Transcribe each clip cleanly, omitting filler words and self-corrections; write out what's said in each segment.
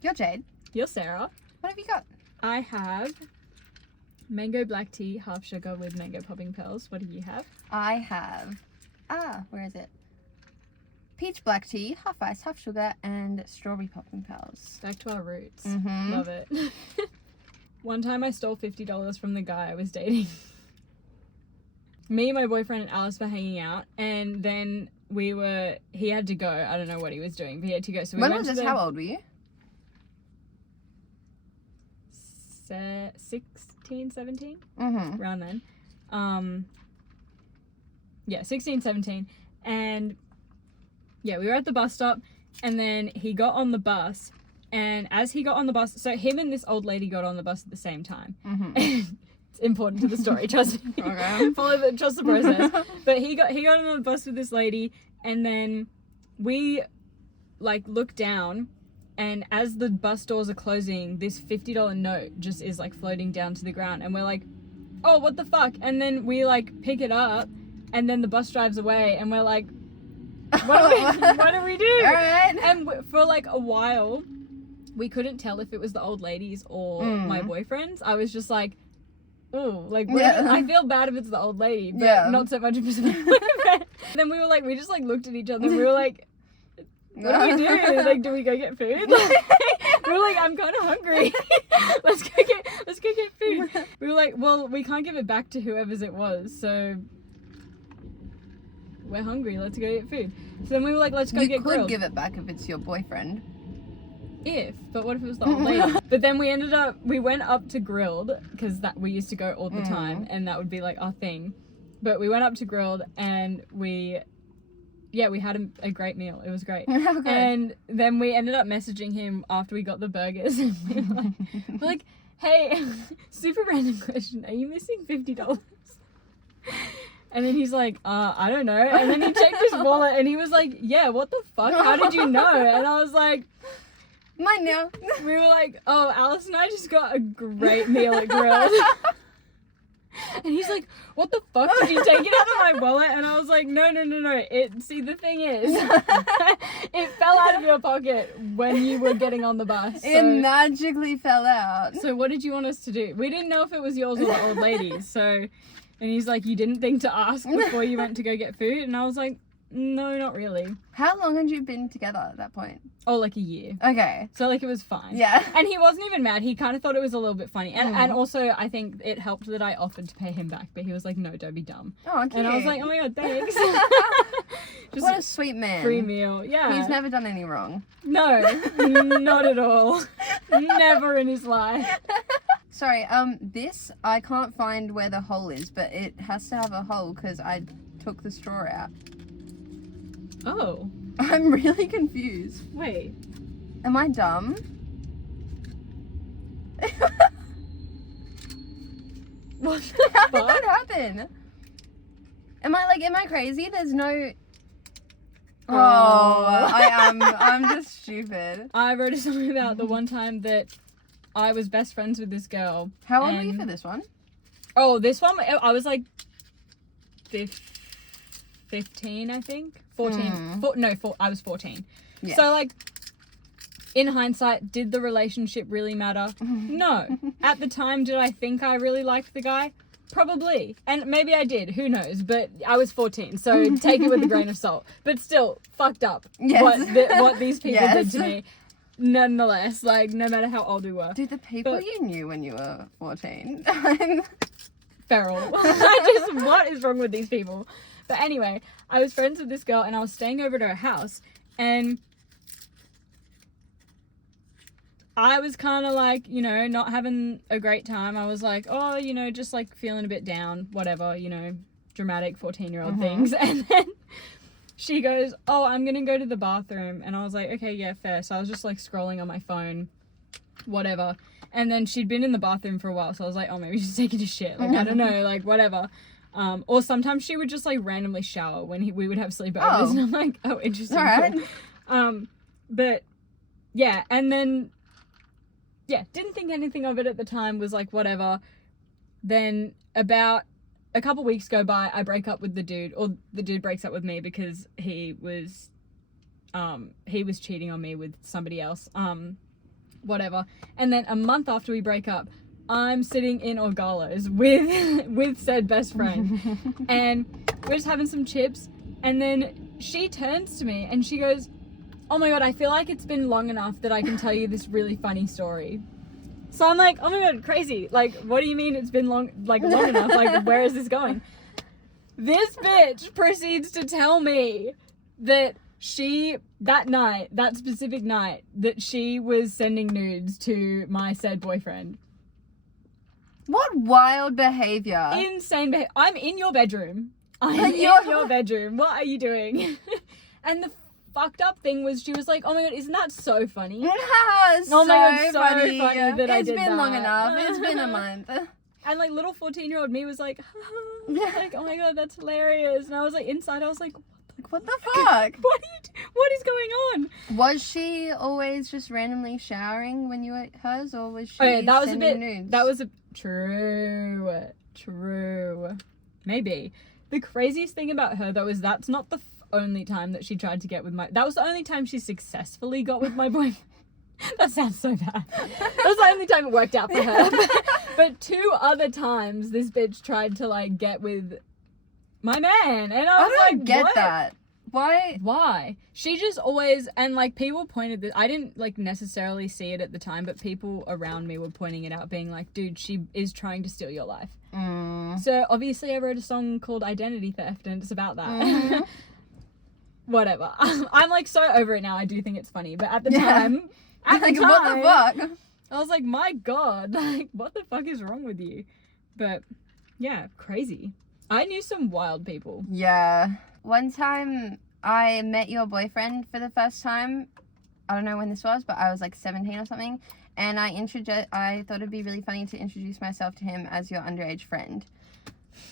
You're Jade. You're Sarah. What have you got? I have mango black tea, half sugar with mango popping pearls. What do you have? I have, where is it? Peach black tea, half ice, half sugar, and strawberry popping pearls. Back to our roots. Mm-hmm. Love it. One time I stole $50 from the guy I was dating. Me, my boyfriend, and Alice were hanging out, and then he had to go. I don't know what he was doing, but he had to go. So we When went was to this? How old were you? 16, 17? Mm-hmm. Around then. Yeah, 16, 17. And yeah, we were at the bus stop, and then he got on the bus, and as he got on the bus, so him and this old lady got on the bus at the same time. Mm-hmm. It's important to the story, trust me. Okay. Trust the process. But he got on the bus with this lady, and then we look down, and as the bus doors are closing, this $50 note just is floating down to the ground, and we're like, oh, what the fuck? And then we pick it up, and then the bus drives away, and we're like, what do we do? All right. And for a while, we couldn't tell if it was the old ladies or my boyfriend's. I was just like, oh, I feel bad if it's the old lady, but not so much if it's my boyfriend. Then we were we just looked at each other, and we were like, what do we do? Do we go get food? We were I'm kind of hungry. let's go get food. We were well, we can't give it back to whoever's it was, so we're hungry. Let's go get food. So then we were let's go get grilled. You could give it back if it's your boyfriend. But what if it was the old lady? But then we went up to Grilled, because we used to go all the time, and that would be our thing. But we went up to Grilled, and we had a great meal. It was great. Okay. And then we ended up messaging him after we got the burgers. And we're like, hey, super random question. Are you missing $50? And then he's like, I don't know. And then he checked his wallet, and he was like, yeah, what the fuck? How did you know? And I was like, mine now. we were like, oh, Alice and I just got a great meal at Grilled. And he's like, what the fuck? Did you take it out of my wallet? And I was like, no. See, the thing is, it fell out of your pocket when you were getting on the bus. It magically fell out. So what did you want us to do? We didn't know if it was yours or the old lady's. So, and he's like, you didn't think to ask before you went to go get food? And I was like, no, not really. How long had you been together at that point? Oh, a year. Okay. So it was fine. Yeah. And he wasn't even mad. He kind of thought it was a little bit funny. And also, I think it helped that I offered to pay him back. But he was like, no, don't be dumb. Oh, cute. And I was like, oh my god, thanks. Just what a sweet man. free meal. Yeah. He's never done any wrong. No, not at all. Never in his life. Sorry, this, I can't find where the hole is, but it has to have a hole because I took the straw out. Oh. I'm really confused. Wait. Am I dumb? What the How did fuck? that happen? Am I crazy? There's no... I'm just stupid. I wrote a song about the one time that I was best friends with this girl. How old were you for this one? Oh, this one, I was 15, I think. 14. I was 14. Yeah. So, in hindsight, did the relationship really matter? No. At the time, did I think I really liked the guy? Probably. And maybe I did. Who knows? But I was 14, so take it with a grain of salt. But still, fucked up. Yes. What these people did to me. Nonetheless, no matter how old we were. Dude, the people you knew when you were 14. Feral. What is wrong with these people? But anyway, I was friends with this girl, and I was staying over to her house, and I was kind of not having a great time. I was like, oh, just feeling a bit down, whatever, dramatic 14-year-old things. And then she goes, oh, I'm going to go to the bathroom. And I was like, okay, yeah, fair. So I was just scrolling on my phone, whatever. And then she'd been in the bathroom for a while. So I was like, oh, maybe she's taking a shit. I don't know, whatever. Or sometimes she would just randomly shower when we would have sleepovers. Oh. And I'm like, oh, interesting. All right. Cool. But yeah. And then, yeah, didn't think anything of it at the time, was whatever. Then about a couple weeks go by, I break up with the dude, or the dude breaks up with me because he was cheating on me with somebody else. whatever. And then a month after we break up, I'm sitting in Orgalos with said best friend, and we're just having some chips, and then she turns to me and she goes, "Oh my god, I feel like it's been long enough that I can tell you this really funny story." So I'm like, "Oh my god, crazy. Like, what do you mean it's been long enough? Like, where is this going?" This bitch proceeds to tell me that that specific night, that she was sending nudes to my said boyfriend. What wild behavior. Insane behavior. I'm in your bedroom. I'm in your bedroom. What are you doing? And the fucked up thing was, she was like, "Oh my god, isn't that so funny?" Yeah, Oh my god, so funny that I did that. It's been long enough. It's been a month. And like little 14-year-old me was like, like, "Oh my god, that's hilarious." And I was like, inside I was like, what the fuck? What is going on? Was she always just randomly showering when you were at hers, or was she that was sending nudes? That was a true. Maybe. The craziest thing about her though is that's not the only time that she tried to get with that was the only time she successfully got with my boyfriend. That sounds so bad. That was the only time it worked out for her. But 2 other times this bitch tried to like get with my man, and I was don't get what? that. Why? She just always, and like people pointed this, I didn't like necessarily see it at the time, but people around me were pointing it out, being like, "Dude, she is trying to steal your life." So obviously I wrote a song called Identity Theft, and it's about that. Whatever. I'm like so over it now. I do think it's funny, but at the time, what the fuck? I was like, my god, like what the fuck is wrong with you? But yeah, crazy. I knew some wild people. Yeah. One time I met your boyfriend for the first time. I don't know when this was, but I was like 17 or something. And I thought it'd be really funny to introduce myself to him as your underage friend.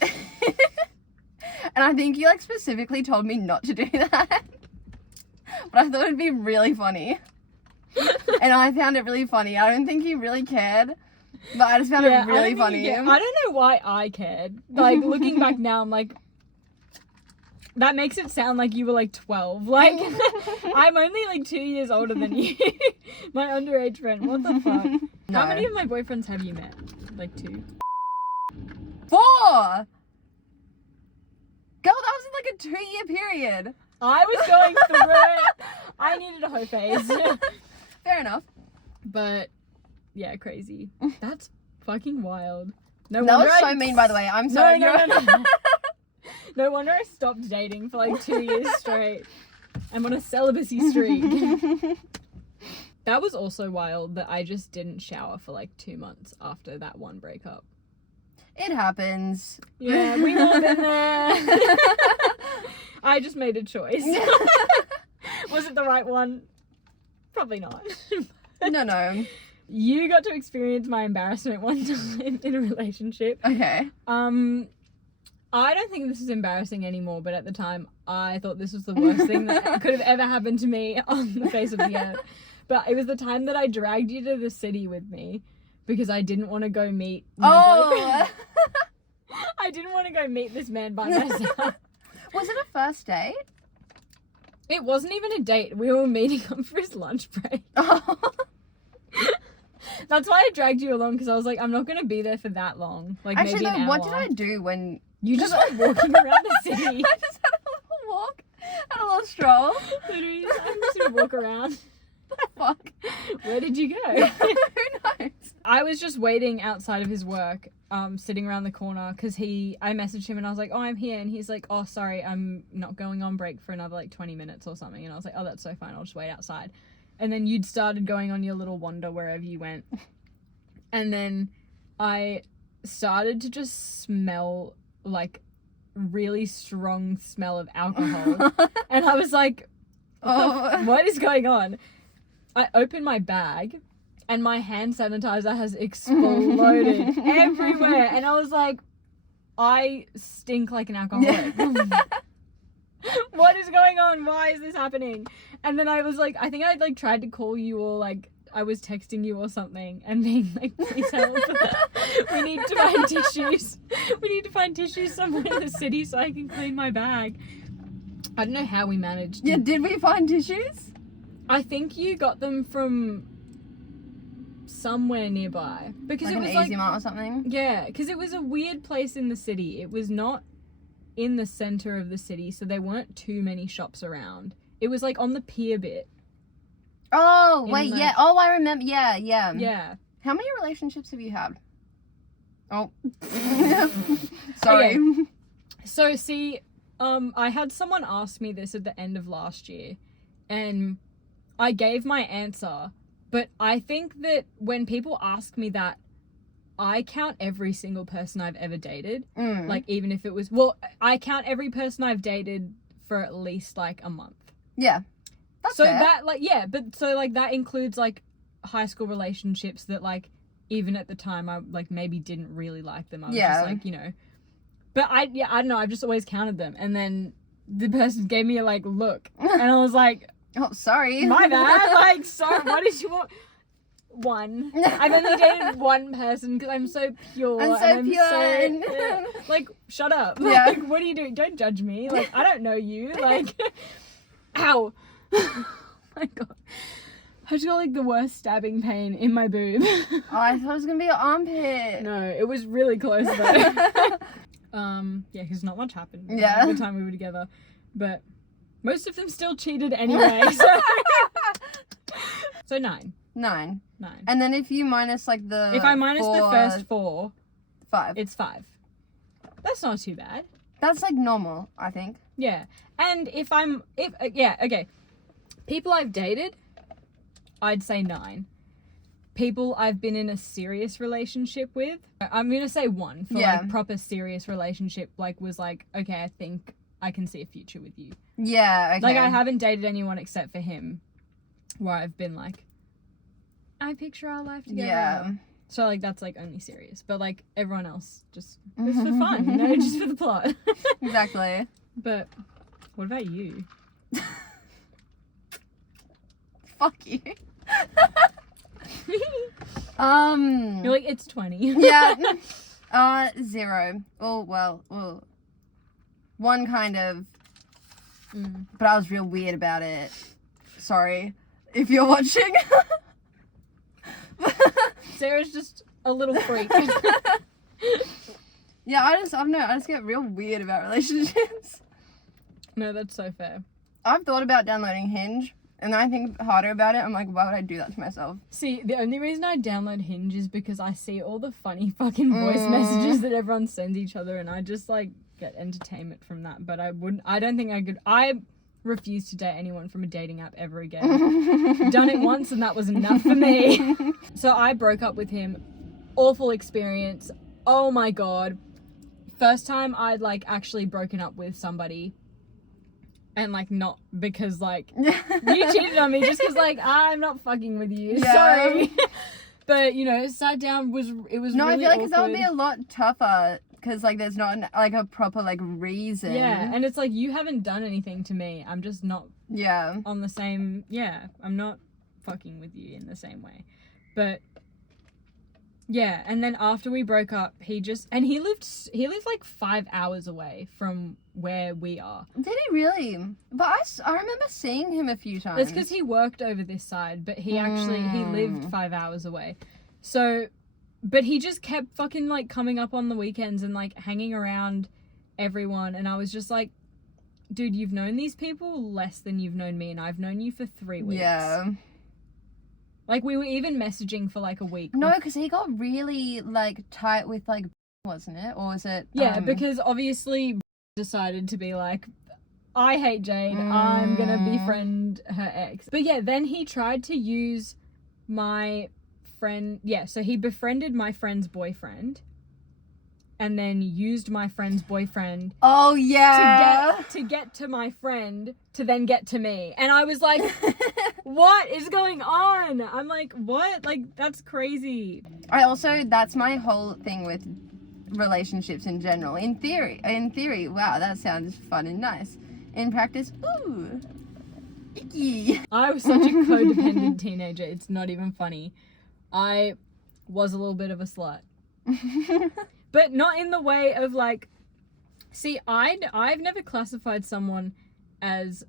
And I think you like specifically told me not to do that. But I thought it'd be really funny. And I found it really funny. I don't think he really cared. But I just found it really funny. I don't know why I cared. Like, looking back now, I'm like, that makes it sound like you were like 12. Like, I'm only like 2 years older than you. My underage friend. What the fuck? No. How many of my boyfriends have you met? Like 2? 4! Girl, that was in like a 2-year period. I was going through it. I needed a hoe phase. Fair enough. But, yeah, crazy. That's fucking wild. That was so mean, by the way. I'm sorry. No. No wonder I stopped dating for like 2 years straight. I'm on a celibacy streak. That was also wild that I just didn't shower for like 2 months after that one breakup. It happens. Yeah, we've all been there. I just made a choice. Was it the right one? Probably not. No. You got to experience my embarrassment one time in a relationship. Okay. I don't think this is embarrassing anymore, but at the time, I thought this was the worst thing that could have ever happened to me on the face of the earth. But it was the time that I dragged you to the city with me because I didn't want to go meet my boyfriend. I didn't want to go meet this man by myself. Was it a first date? It wasn't even a date. We were meeting up for his lunch break. Oh. That's why I dragged you along, because I was like, I'm not going to be there for that long. Like, actually, maybe an hour. what did I do when... You just went walking around the city. I just had a little walk. Had a little stroll. Literally, I'm just going to walk around. Fuck. Where did you go? Who knows? I was just waiting outside of his work, sitting around the corner, because I messaged him and I was like, "Oh, I'm here," and he's like, "Oh, sorry, I'm not going on break for another like 20 minutes or something," and I was like, "Oh, that's so fine, I'll just wait outside." And then you'd started going on your little wander wherever you went, and then I started to just smell like really strong smell of alcohol, and I was like, what is going on? I opened my bag and my hand sanitizer has exploded everywhere, and I was like, I stink like an alcoholic. What is going on? Why is this happening? And then I was like, I think I like tried to call you, or like I was texting you or something and being like, please help. We need to find tissues. We need to find tissues somewhere in the city so I can clean my bag. I don't know how we managed. Yeah, did we find tissues? I think you got them from somewhere nearby because Like it was an like Easy Mart or something. yeah, because it was a weird place in the city. It was not in the center of the city, so there weren't too many shops around. It was like on the pier bit. Oh, In, wait, like- yeah. Oh, I remember. Yeah, yeah. Yeah. How many relationships have you had? Oh. Sorry. Okay. So see, I had someone ask me this at the end of last year, and I gave my answer, but I think that when people ask me that, I count every single person I've ever dated. Mm. Like, even if it was, well, I count every person I've dated for at least, like, a month. Yeah. That's So fair. that, like, yeah, but so, like, that includes, like, high school relationships that, like, even at the time, I, like, maybe didn't really like them. I was Yeah. just, like, you know. But I don't know, I've just always counted them. And then the person gave me a, like, look. And I was like, Oh, sorry. my bad. Like, sorry, what did you want? One. I've only dated one person because I'm so pure. I'm so and pure So, and- yeah. Like, shut up. Yeah. Like, what are you doing? Don't judge me. Like, I don't know you. Like, ow. Oh my god. I just got like the worst stabbing pain in my boob. Oh, I thought it was gonna be your armpit. No, it was really close though. Yeah, because not much happened. Yeah. The time we were together, but most of them still cheated anyway. So 9. 9. 9. And then if you minus like the If I minus the 4, first 4, 5. it's 5. That's not too bad. That's like normal, I think. Yeah. And if yeah, okay. People I've dated, I'd say 9. People I've been in a serious relationship with, I'm gonna say 1 for Yeah. like proper serious relationship. Like was like, okay, I think I can see a future with you. Yeah, okay. Like I haven't dated anyone except for him, where I've been like, I picture our life together. Yeah. So like that's like only serious, but like everyone else just it's for fun, you know, just for the plot. Exactly. But what about you? Fuck you. You're like it's 20. Yeah. 0. Oh well. 1 kind of, but I was real weird about it. Sorry if you're watching. Sarah's just a little freak. Yeah, I just get real weird about relationships. No, that's so fair. I've thought about downloading Hinge, and then I think harder about it. I'm like, why would I do that to myself? See, the only reason I download Hinge is because I see all the funny fucking voice messages that everyone sends each other, and I just like get entertainment from that. But I don't think I could. I refuse to date anyone from a dating app ever again. Done it once and that was enough for me. So I broke up with him. Awful experience. Oh my god. First time I'd like actually broken up with somebody. And like not because like you cheated on me, just because like I'm not fucking with you. Yeah. Sorry. But you know, sat down it was No, really I feel like 'cause that would awkward. be a lot tougher. Because, like, there's not, like, a proper, like, reason. Yeah, and it's like, you haven't done anything to me. I'm just not Yeah. on the same, I'm not fucking with you in the same way. But, yeah, and then after we broke up, he lived like 5 hours away from where we are. Did he really? But I remember seeing him a few times. It's because he worked over this side, but he lived 5 hours away. So... But he just kept fucking, like, coming up on the weekends and, like, hanging around everyone. And I was just like, dude, you've known these people less than you've known me. And I've known you for 3 weeks. Yeah. Like, we were even messaging for, like, a week. No, because he got really, like, tight with, like, wasn't it? Or was it... Yeah, because obviously decided to be like, I hate Jade. I'm going to befriend her ex. But, yeah, then he tried to use my... friend, so he befriended my friend's boyfriend and then used my friend's boyfriend Oh, yeah. to get to my friend to then get to me. And I was like, what is going on? I'm like, what? Like, that's crazy. That's my whole thing with relationships in general. In theory, wow, that sounds fun and nice. In practice, ooh, icky. I was such a codependent teenager. It's not even funny. I was a little bit of a slut. But not in the way of like, see, I've never classified someone as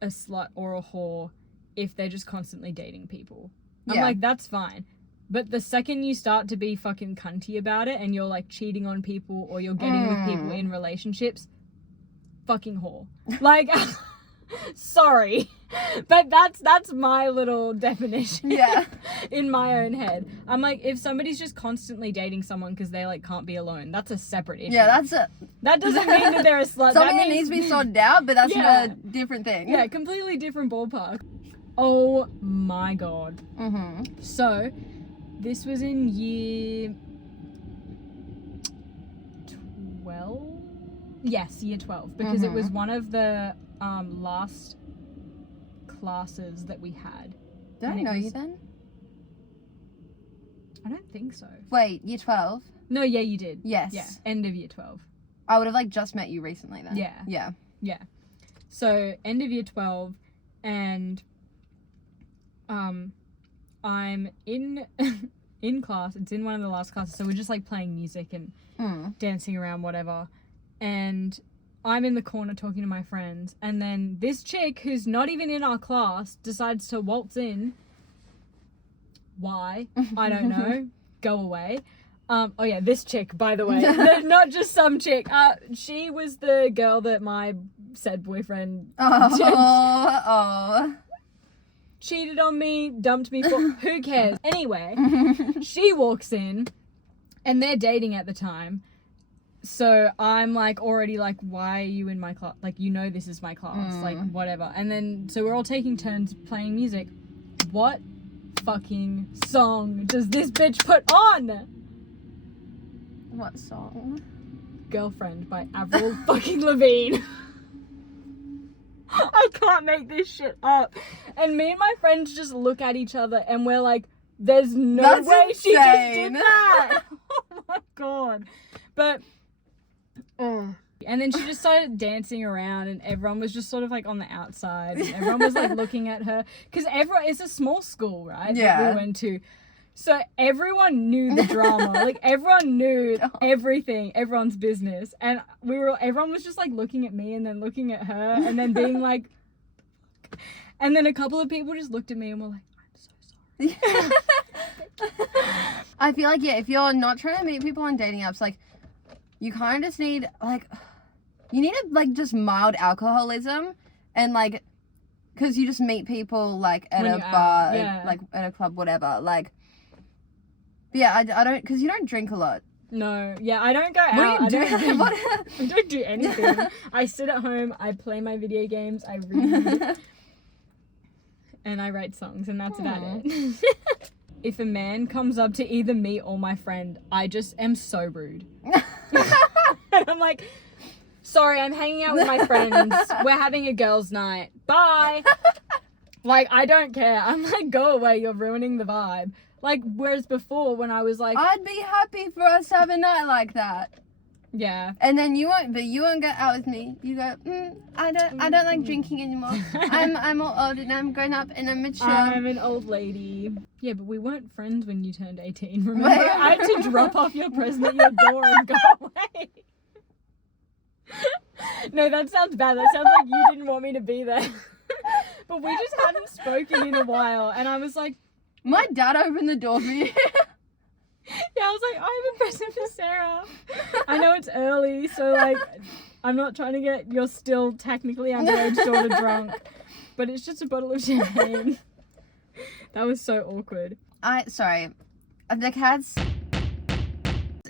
a slut or a whore if they're just constantly dating people. I'm Yeah. like, that's fine. But the second you start to be fucking cunty about it and you're like cheating on people or you're getting with people in relationships, fucking whore. Like, sorry. But that's my little definition. Yeah. In my own head. I'm like, if somebody's just constantly dating someone because they like can't be alone, that's a separate issue. Yeah, that's a... That doesn't mean that they're a slut. Something that that needs to be sorted out, but that's Yeah. a different thing. Yeah, completely different ballpark. Oh my god. Mm-hmm. So, this was in year 12? Yes, year 12. Because it was one of the last classes that we had. Did I And it know you was- then? I don't think so. Wait, year 12? No, yeah, you did. Yes. Yeah, end of year 12. I would have like just met you recently then. Yeah. Yeah. Yeah. So, end of year 12, and I'm in in class. It's in one of the last classes, so we're just like playing music and dancing around, whatever. And I'm in the corner talking to my friends, and then this chick who's not even in our class decides to waltz in. Why? I don't know. Go away. Oh yeah, this chick, by the way. Not just some chick. She was the girl that my said boyfriend cheated on me, dumped me for. Who cares? Anyway, she walks in, and they're dating at the time. So I'm like already like, why are you in my class? Like, you know this is my class, like whatever. And then so we're all taking turns playing music. What fucking song does this bitch put on? What song? Girlfriend by Avril fucking Lavigne. I can't make this shit up. And me and my friends just look at each other and we're like, there's no That's way she just insane. did that. Oh my god. But and then she just started dancing around and everyone was just sort of like on the outside and everyone was like looking at her because it's a small school, right? Yeah. That we went to. So everyone knew the drama. Like everyone knew everything, everyone's business. And everyone was just like looking at me and then looking at her and then being like, and then a couple of people just looked at me and were like, I'm so sorry. I feel like, yeah, if you're not trying to meet people on dating apps, like, you kind of just need, like, you need a, like, just mild alcoholism and, like, because you just meet people, like, at When a you're out, bar, yeah. like, at a club, whatever, like, but yeah, I don't, because you don't drink a lot. No, yeah, I don't go out. What do you do? I don't do anything. I sit at home, I play my video games, I read, and I write songs, and that's about it. If a man comes up to either me or my friend, I just am so rude. And I'm like, sorry, I'm hanging out with my friends. We're having a girls' night. Bye. Like, I don't care. I'm like, go away. You're ruining the vibe. Like, whereas before when I was like... I'd be happy for us to have a night like that. Yeah. And then you won't go out with me. You go, I don't like drinking anymore. I'm all old and I'm grown up and I'm mature. I'm an old lady. Yeah, but we weren't friends when you turned 18, remember? Wait. I had to drop off your present at your door and go away. No, that sounds bad. That sounds like you didn't want me to be there. But we just hadn't spoken in a while, and I was like... My dad opened the door for you. Yeah, I was like, I have a present for Sarah. I know it's early, so, like, I'm not trying to get your still technically underage daughter drunk, but it's just a bottle of champagne. That was so awkward. Sorry. The cats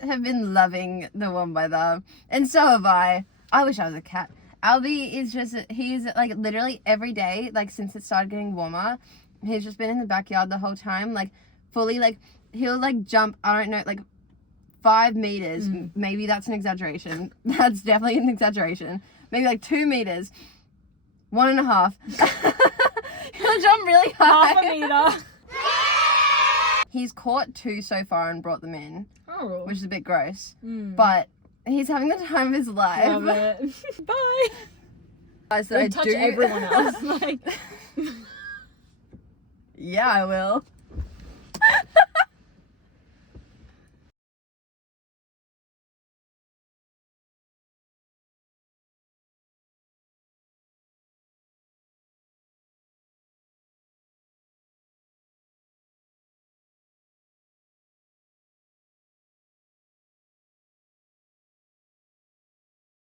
have been loving the warm weather, and so have I. I wish I was a cat. Albie is just, he's, like, literally every day, like, since it started getting warmer, he's just been in the backyard the whole time, like, fully, like, he'll, like, jump, I don't know, like, 5 meters. Maybe that's an exaggeration. That's definitely an exaggeration. Maybe, like, 2 meters. 1.5. He'll jump really high. 1/2 meter. He's caught 2 so far and brought them in, Oh. which is a bit gross. But he's having the time of his life. Love it. Bye. So Don't touch everyone else. Like... Yeah, I will.